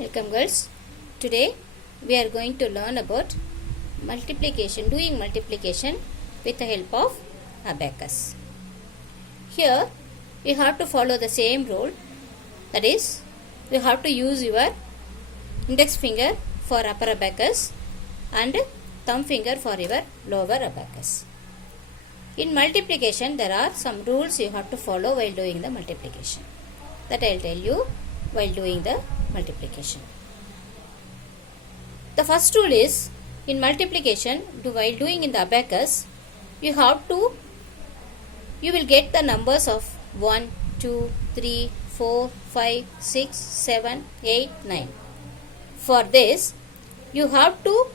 Welcome girls. Today we are going to learn about multiplication, doing multiplication with the help of abacus. Here you have to follow the same rule, that is you have to use your index finger for upper abacus and thumb finger for your lower abacus. In multiplication there are some rules you have to follow while doing the multiplication. That I will tell you while doing the multiplication. The first rule is, in multiplication, while doing in the abacus, you will get the numbers of 1, 2, 3, 4, 5, 6, 7, 8, 9. For this, you have to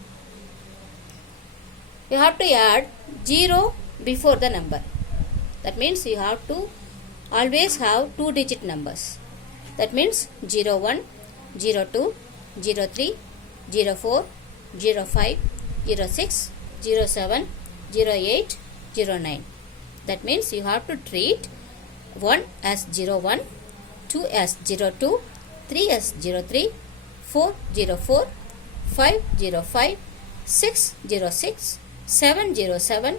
add 0 before the number. That means you have to always have 2-digit numbers. That means 01, 02, 03, 04, 05, 06, 07, 08, 09. That means you have to treat 1 as 01, 2 as 02, 3 as 03, 4 04, 5 05, 6 06, 7 07,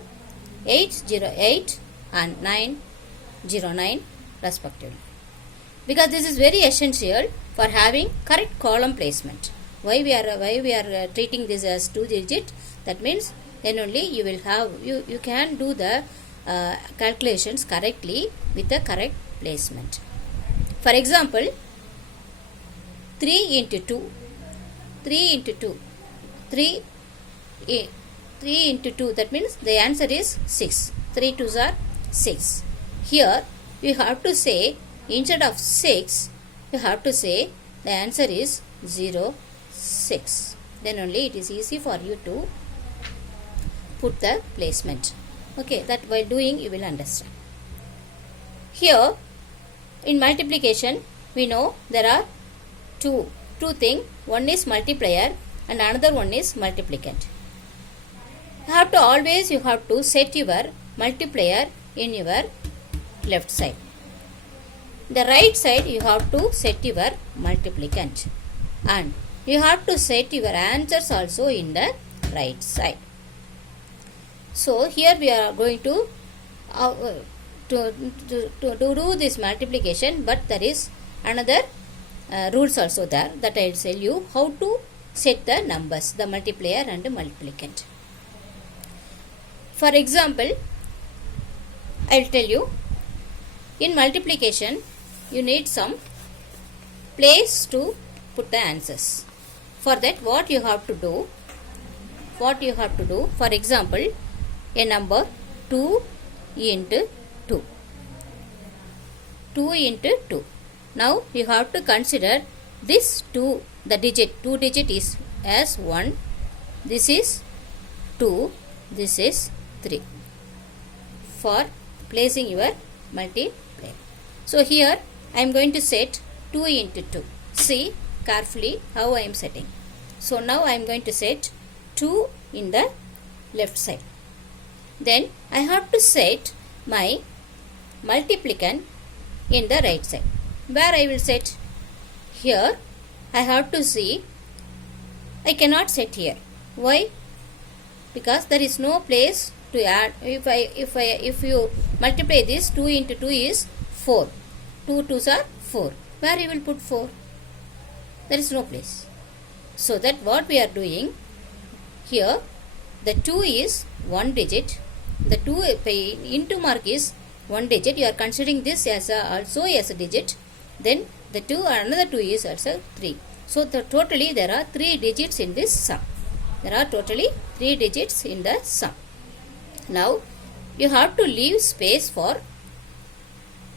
8 08 and 9 09 respectively. Because this is very essential for having correct column placement. Why we are treating this as 2-digit? That means then only you will have you can do the calculations correctly with the correct placement. For example, 3 into 2, 3 into 2, that means the answer is 6. 3 2s are 6. Here you have to say, instead of 6, you have to say the answer is 06. Then only it is easy for you to put the placement. Okay, that while doing you will understand. Here in multiplication we know there are two things. One is multiplier and another one is multiplicand. You have to set your multiplier in your left side. The right side you have to set your multiplicand, and you have to set your answers also in the right side. So here we are going to do this multiplication, but there is another rules also there, that I will tell you how to set the numbers, the multiplier and the multiplicand. For example, I will tell you, in multiplication you need some place to put the answers. For that what you have to do, for example, a number 2 into 2. 2 into 2. Now you have to consider this 2, the digit, 2 digit is as 1, this is 2, this is 3, for placing your multiplier. So here I am going to set 2 into 2. See carefully how I am setting. So now I am going to set 2 in the left side. Then I have to set my multiplicand in the right side. Where I will set? Here I have to see, I cannot set here. Why? Because there is no place to add. If you multiply this, 2 into 2 is 4. 2 2s are 4. Where you will put 4? There is no place. So that what we are doing here, the 2 is 1 digit. The 2 into mark is 1 digit. You are considering this as also as a digit. Then the 2, another 2 is also 3. So totally there are 3 digits in this sum. There are totally 3 digits in the sum. Now you have to leave space for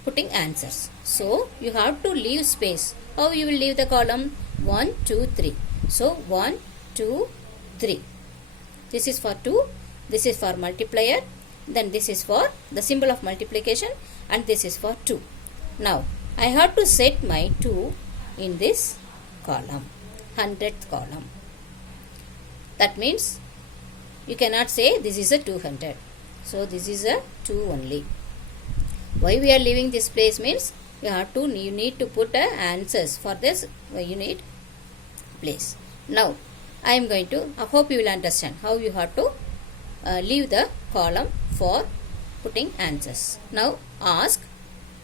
putting answers. So you have to leave space. How you will leave the column? 1 2 3. So 1 2 3. This is for 2. This is for multiplier. Then this is for the symbol of multiplication, and this is for 2. Now I have to set my 2 in this column, 100th column. That means you cannot say this is a 200. So this is a 2 only. Why we are leaving this place means you need to put answers. For this you need place. Now I am going to, I hope you will understand how you have to leave the column for putting answers. Now ask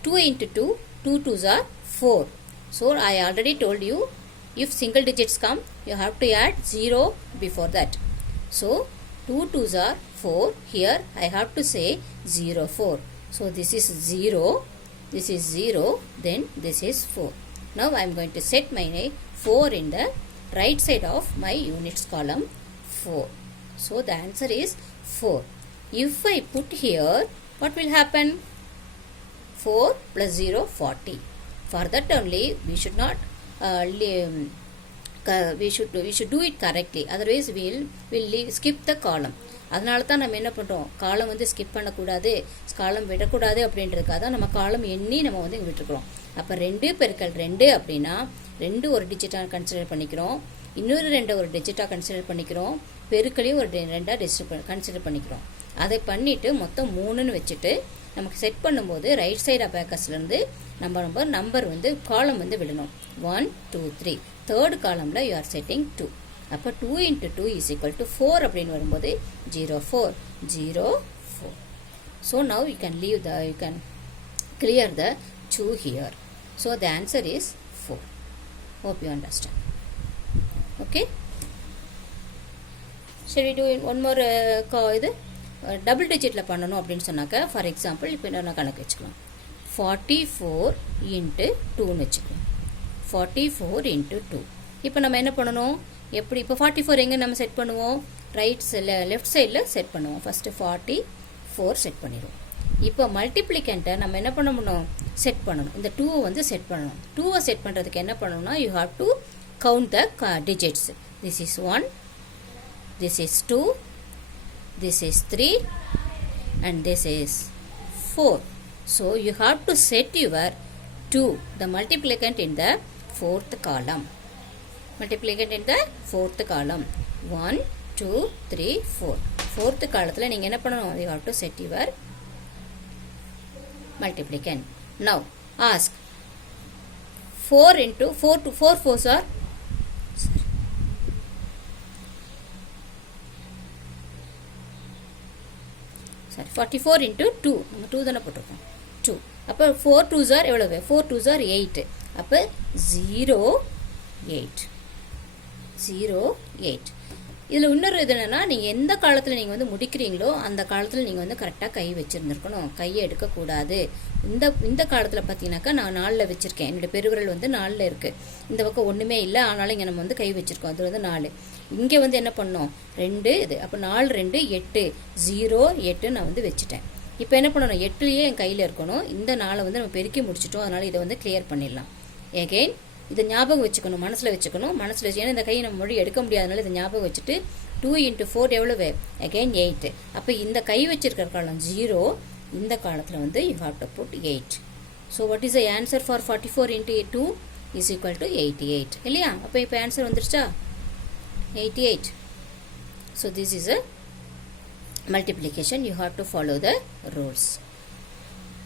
2 into 2, 2 2s are 4. So I already told you, if single digits come, you have to add 0 before that. So 2 2s are 4. Here I have to say 0 4. So this is 0, this is 0, then this is 4. Now I am going to set my 4 in the right side of my units column 4. So the answer is 4. If I put here, what will happen? 4 plus 0, 40. For that only we should not we should do it correctly. Otherwise we'll skip the column. அதனால தான் நம்ம என்ன பண்ணுறோம், காலம் வந்து ஸ்கிப் பண்ணக்கூடாது, காலம் விடக்கூடாது அப்படின்றதுக்காக தான் நம்ம காலம் எண்ணி நம்ம வந்து இங்கே விட்டுருக்குறோம். அப்போ 2 பெருக்கல் 2 அப்படின்னா 2 ஒரு டிஜிட்டாக கன்சிடர் பண்ணிக்கிறோம், இன்னொரு 2 ஒரு டிஜிட்டாக கன்சிடர் பண்ணிக்கிறோம், பெருக்களையும் ஒரு 2 கன்சிடர் பண்ணிக்கிறோம். அதை பண்ணிவிட்டு மொத்தம் 3ன்னு வச்சுட்டு நமக்கு செட் பண்ணும்போது ரைட் சைட் அபேக்கஸ்லேருந்து நம்பர் வந்து காலம் வந்து விடணும். 1 2 3. தேர்ட் காலமில் யூ ஆர் செட்டிங் 2. அப்போ 2 into 2 is equal to 4 அப்படின்னு வரும்போது 0 4 0 4. So now you can clear the 2 here. So the answer is 4. Hope you understand. Okay. Shall we do one more இது டபுள் டிஜிட்டில் பண்ணணும் அப்படின்னு சொன்னாக்க, ஃபார் எக்ஸாம்பிள் இப்போ என்ன கணக்கு வச்சுக்கலாம், 44 into 2ன்னு வச்சுக்கலாம். 44 into 2. இப்போ நம்ம என்ன பண்ணணும், எப்படி இப்போ 44 எங்கே நம்ம செட் பண்ணுவோம், லெஃப்ட் சைடில் செட் பண்ணுவோம். ஃபஸ்ட்டு 44 செட் பண்ணிடுவோம். இப்போ மல்டிப்ளிகண்ட்டை நம்ம என்ன பண்ணணும், செட் பண்ணணும். இந்த 2 வந்து செட் பண்ணணும். 2 செட் பண்ணுறதுக்கு என்ன பண்ணணும்னா, you have to count the digits. This is 1, this is 2, this is 3, and this is 4. So you have to set your 2, the multiplicand, in the 4th column. Multiplicand in the 4th column. 1 2 3 4. 4th காலத்தில் நீங்கள் என்ன பண்ணணும், you have to set your multiplicand. Now ask 4 into 4 to 4 4s are 44 into 2. நம்ம 2 தானே போட்டிருக்கோம், 2. அப்போ 4 2s are எவ்வளவு, 4 2s are 8. அப்போ 0 8 0 8. இதில் இன்னொரு இது என்னென்னா, நீங்கள் எந்த காலத்தில் நீங்கள் வந்து முடிக்கிறீங்களோ அந்த காலத்தில் நீங்கள் வந்து கரெக்டாக கை வச்சுருந்துருக்கணும், கையை எடுக்கக்கூடாது. இந்த காலத்தில் பார்த்தீங்கன்னாக்கா நான் 4ல் வச்சுருக்கேன், என்னுடைய பெருவிரல் வந்து 4ல் இருக்குது, இந்த பக்கம் ஒன்றுமே இல்லை, ஆனாலும் இங்கே நம்ம வந்து கை வச்சுருக்கோம், அது வந்து 4. இங்கே வந்து என்ன பண்ணோம், 2 இது, அப்போ 4 2 8 0 8 நான் வந்து வச்சுட்டேன். இப்போ என்ன பண்ணணும், 8லேயே என் கையில் இருக்கணும். இந்த 4 வந்து நம்ம பெருக்கி முடிச்சிட்டோம், அதனால் இதை வந்து கிளியர் பண்ணிடலாம். எகெயின் இதை ஞாபகம் வச்சுக்கணும், மனசில் வச்சுக்கணும், மனசில் வச்சு, ஏன்னா இந்த கையை நம்ம மொழி எடுக்க முடியாதனால இதை ஞாபகம் வச்சுட்டு 2 into 4 எவ்வளவு, அகெயின் 8. அப்போ இந்த கை வச்சிருக்கிற காலம் 0, இந்த காலத்தில் வந்து you have to put 8. So what is the answer for 44 into 2 is equal to 88 இல்லையா? அப்போ இப்போ ஆன்சர் வந்துருச்சா, 88. So this is a multiplication. You have to follow the rules.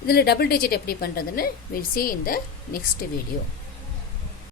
இதில் டபுள் டிஜிட் எப்படி பண்ணுறதுன்னு we'll see in the next video.